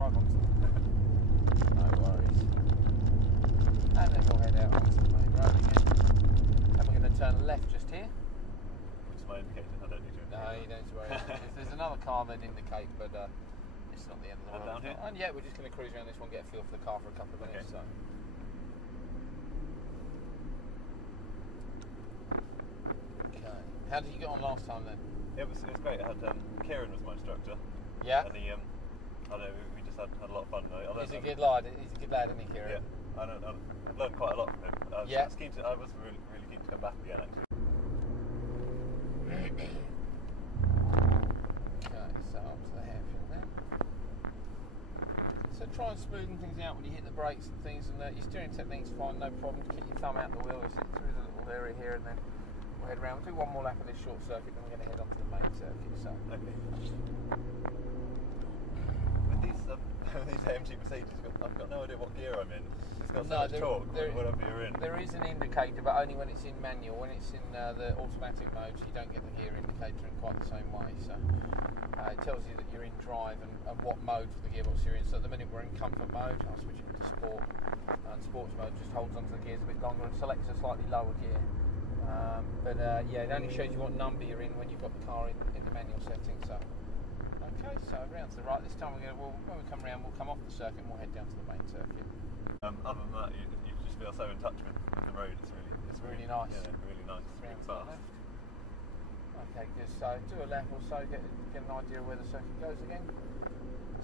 Drive onto the no worries. And then we'll head out onto the main road again. And we're going to turn left just here. Which is my indicator, I don't need to indicate. No, you don't worry. If there's another car, then indicate, but it's not the end of the world. Down here? And yeah, we're just going to cruise around this one, get a feel for the car for a couple of minutes. Okay. Okay. How did you get on last time then? It was great. I had Kieran was my instructor. Yeah. And he, I don't know, we just had a lot of fun. He's a good lad. He's a good lad, isn't he, Kieran? Yeah. I've learned quite a lot from him. I was really keen to come back again, actually. Okay, so up to the hairpin there. So try and smoothen things out when you hit the brakes and things, and your steering technique's fine, no problem. Keep your thumb out the wheel. There is a little area here, and then we'll head around. We'll do one more lap of this short circuit, then we're going to head onto the main circuit. So. Okay. With these AMG Mercedes, I've got no idea what gear I'm in. It's got so much torque, whatever you're in. There is an indicator, but only when it's in manual. When it's in the automatic mode, you don't get the gear indicator in quite the same way. So it tells you that you're in drive and what mode for the gearbox you're in. So at the minute we're in comfort mode. I'll switch it to sport. And sports mode just holds onto the gears a bit longer and selects a slightly lower gear. Yeah, it only shows you what number you're in when you've got the car in the manual setting. So. Okay, so round to the right. This time when we come around, we'll come off the circuit and we'll head down to the main circuit. Other than that, you just feel so in touch with the road. It's really nice. Yeah, really nice. Round to the left. Okay, good. So do a lap or so, get an idea of where the circuit goes again.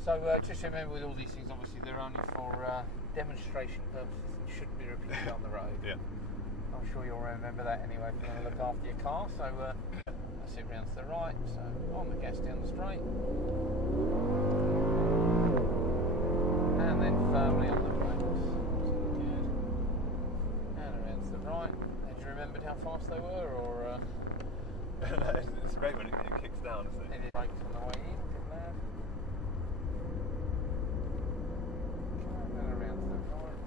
So just remember, with all these things, obviously they're only for demonstration purposes and shouldn't be repeated on the road. Yeah. I'm sure you'll remember that anyway if you want to look after your car. So. That's it, round to the right, so on the gas down the straight. And then firmly on the brakes. Good. And around to the right. Had you remembered how fast they were, or...? No, it's great when it kicks down, isn't it? It is brakes on the way in, good lad. Okay, and around to the right.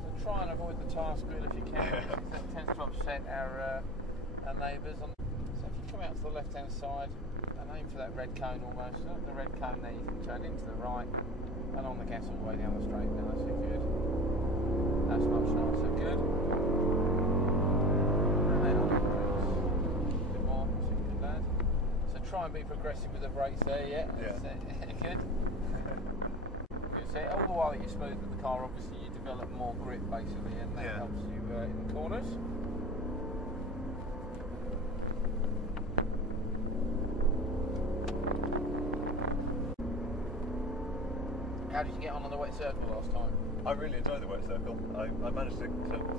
So try and avoid the tyre squeal if you can, because that tends to upset our neighbours. So if you come out to the left hand side and aim for that red cone almost, the red cone there, you can turn into the right and on the gas all the way down the straight. Now that's good. That's much nicer. Good. And then on the brakes. A bit more. That's a good lad. So try and be progressive with the brakes there. Yeah. Good. Good. So all the while that you're smooth with the car, obviously you develop more grip basically, and that helps you in the corners. How did you get on the wet circle last time? I really enjoyed the wet circle. I managed to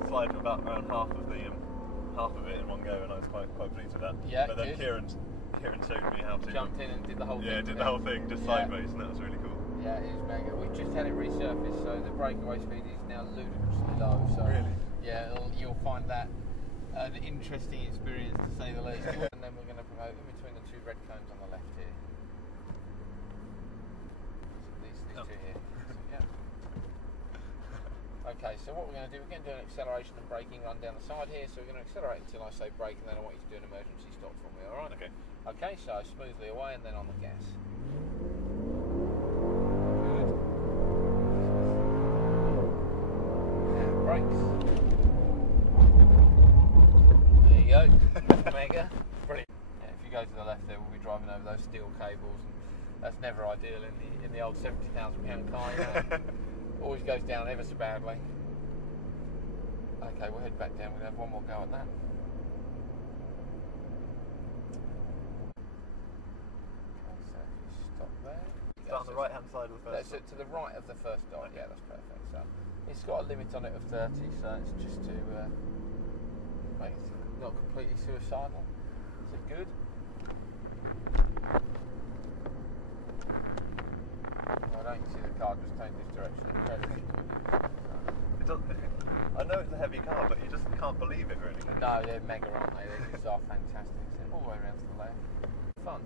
slide to about around half of it in one go, and I was quite pleased with that. Yeah, but then Kieran showed me how to jumped in and did the whole thing. Yeah, did the whole thing just sideways, and that was really cool. Yeah, it is mega. We've just had it resurfaced, so the breakaway speed is now ludicrously low. So really? Yeah, you'll find that an interesting experience to say the least. And then we're going to promote in between the two red cones on the left here. These two here. Okay, so what we're going to do, we're going to do an acceleration and braking run down the side here. So we're going to accelerate until I say brake, and then I want you to do an emergency stop for me, alright? Okay. Okay, so smoothly away and then on the gas. Good. And brakes. There you go. Mega. Brilliant. Yeah, if you go to the left there, we'll be driving over those steel cables, and that's never ideal in the old £70,000 car, you know. Always goes down ever so badly. Okay, we'll head back down. We'll have one more go at that. Okay, so if you stop there. Start on the right hand side of the first. That's to the right of the first dot. Okay. Yeah, that's perfect. So it's got a limit on it of 30, so it's just to make it not completely suicidal. So good. I don't see the car just change this direction. I know it's a heavy car, but you just can't believe it really. No, they're mega, aren't they? They just are fantastic. So all the way around to the left. Fun.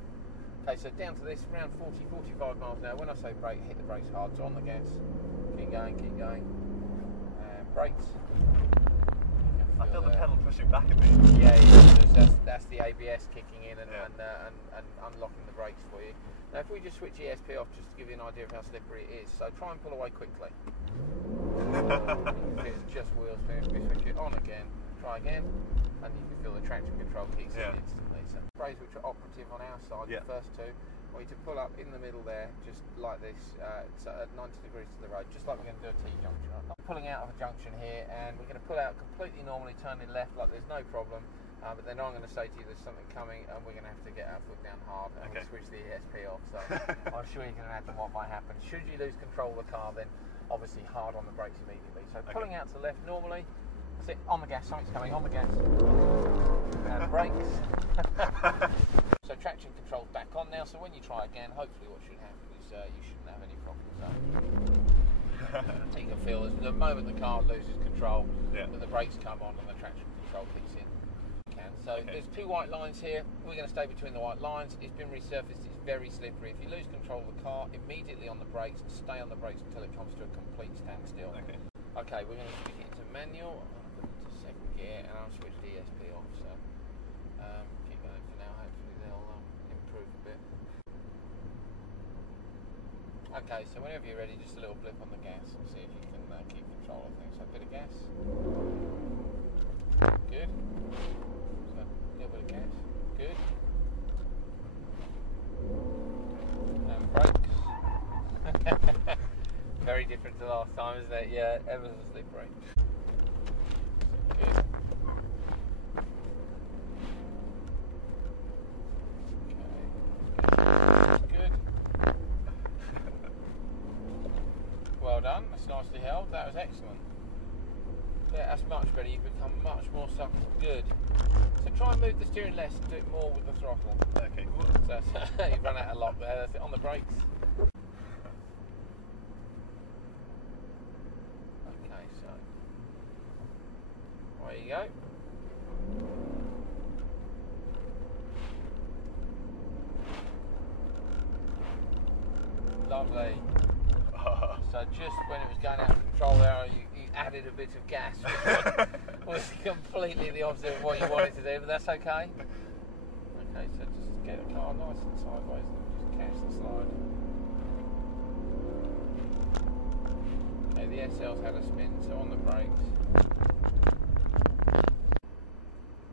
Okay, so down to this, around 40, 45 miles an hour. When I say brake, hit the brakes hard. So on the gas. Keep going, keep going. And brakes. You can I feel the pedal pushing back at me. Yeah, yeah, that's the ABS kicking in and unlocking the brakes for you. Now if we just switch ESP off, just to give you an idea of how slippery it is, so try and pull away quickly. It's just wheels finished. We switch it on again, try again, and you can feel the traction control kicks in instantly. So brakes which are operative on our side, the first two, I want you to pull up in the middle there, just like this, so at 90 degrees to the road, just like we're going to do a T-junction. I'm pulling out of a junction here, and we're going to pull out completely normally, turning left like there's no problem, but then I'm going to say to you there's something coming, and we're going to have to get our foot down hard, and we'll switch the ESP off, so I'm sure you can imagine what might happen. Should you lose control of the car, then obviously hard on the brakes immediately. So pulling out to the left normally, that's it, on the gas, something's coming, on the gas, and brakes. So traction control's back on now, so when you try again, hopefully what should happen is you shouldn't have any problems. You can feel as the moment the car loses control, that the brakes come on and the traction control kicks in. So there's two white lines here, we're going to stay between the white lines. It's been resurfaced, it's very slippery. If you lose control of the car, immediately on the brakes, stay on the brakes until it comes to a complete standstill. Okay, we're going to switch it into manual, I'll put it into second gear, and I'll switch the ESP off. So keep going for now, hopefully they'll improve a bit. Okay, so whenever you're ready, just a little blip on the gas and see if you can keep control of things. So a bit of gas. Good. So a little bit of gas. Good. And brakes. Very different to last time, isn't it? Yeah, ever so slippery. Good. Well done, that's nicely held, that was excellent. Yeah, that's much better, you've become much more supple. Good. So try and move the steering less and do it more with the throttle. Okay, cool. So you've run out of lock there, that's it, on the brakes. Okay, so there you go. Lovely. So just when it was going out of control there, you added a bit of gas, which was completely the opposite of what you wanted to do, but that's okay. Okay, so just get the car nice and sideways and just catch the slide. Okay, the SL's had a spin, so on the brakes.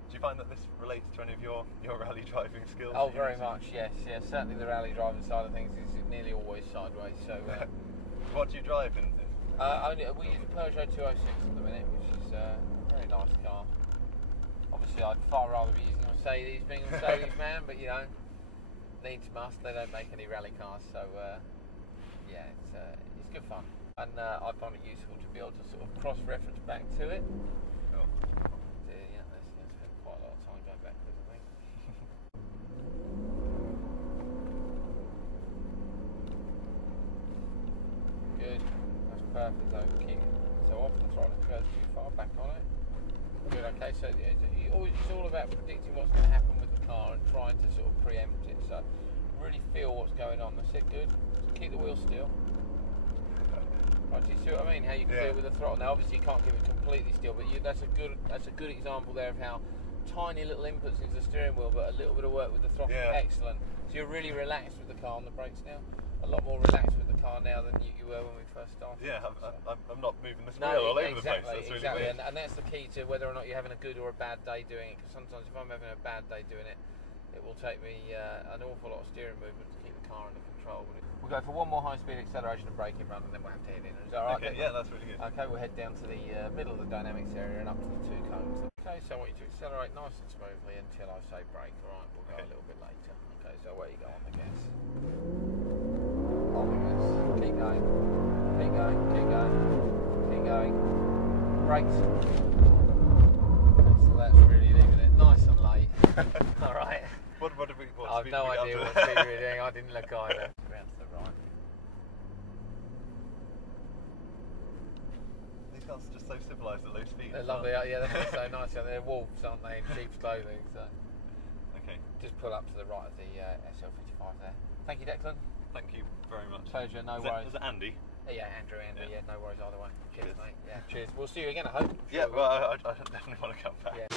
Do you find that this relates to any of your rally driving skills? Oh, very much, yes. Certainly the rally driving side of things is nearly always sideways, so... What do you drive in? We use a Peugeot 206 at the minute, which is a very nice car. Obviously, I'd far rather be using a Mercedes, being a Mercedes man, but you know, needs must. They don't make any rally cars, so yeah, it's good fun, and I find it useful to be able to sort of cross-reference back to it. Oh. Yeah, I spent quite a lot of time going backwards, I think. Good. That's perfect though. Keep it. So off the throttle, it goes too far, back on it. Good, okay, so it's all about predicting what's going to happen with the car and trying to sort of preempt it. So really feel what's going on. That's it, good. So keep the wheel still. Right, do you see what I mean? How you can feel with the throttle. Now obviously you can't keep it completely still, but that's a good example there of how tiny little inputs into the steering wheel, but a little bit of work with the throttle. Excellent. So you're really relaxed with the car on the brakes now. A lot more relaxed with the car now than you were when we first started. Yeah, I'm not moving this wheel all over the place. That's really weird. And that's the key to whether or not you're having a good or a bad day doing it. Because sometimes if I'm having a bad day doing it, it will take me an awful lot of steering movement to keep the car under control. We'll go for one more high-speed acceleration and braking run, and then we'll have to head in. Is that right? Okay, yeah, that's really good. Okay, we'll head down to the middle of the dynamics area and up to the two cones. Okay, so I want you to accelerate nice and smoothly until I say brake. All right, we'll go a little bit later. Okay, so where you go on the gas. On the gas. Keep going. Keep going. Keep going. Keep going. Brakes. Okay, so that's really leaving it nice and late. All right. What did we? I've no idea what speed we were doing. I didn't look either. Around to the right. These cars are just so civilised at low speed. They're lovely. Yeah, they're so nice. They're wolves, aren't they, in sheep's clothing? So. Okay. Just pull up to the right of the SL55 there. Thank you, Declan. Thank you very much. Pleasure. No worries. Was it Andy? Yeah, Andrew, Andy, Yeah. no worries either way. Cheers, Cheers. mate. Yeah, cheers. We'll see you again, I hope. Yeah, well, I definitely want to come back. Yeah.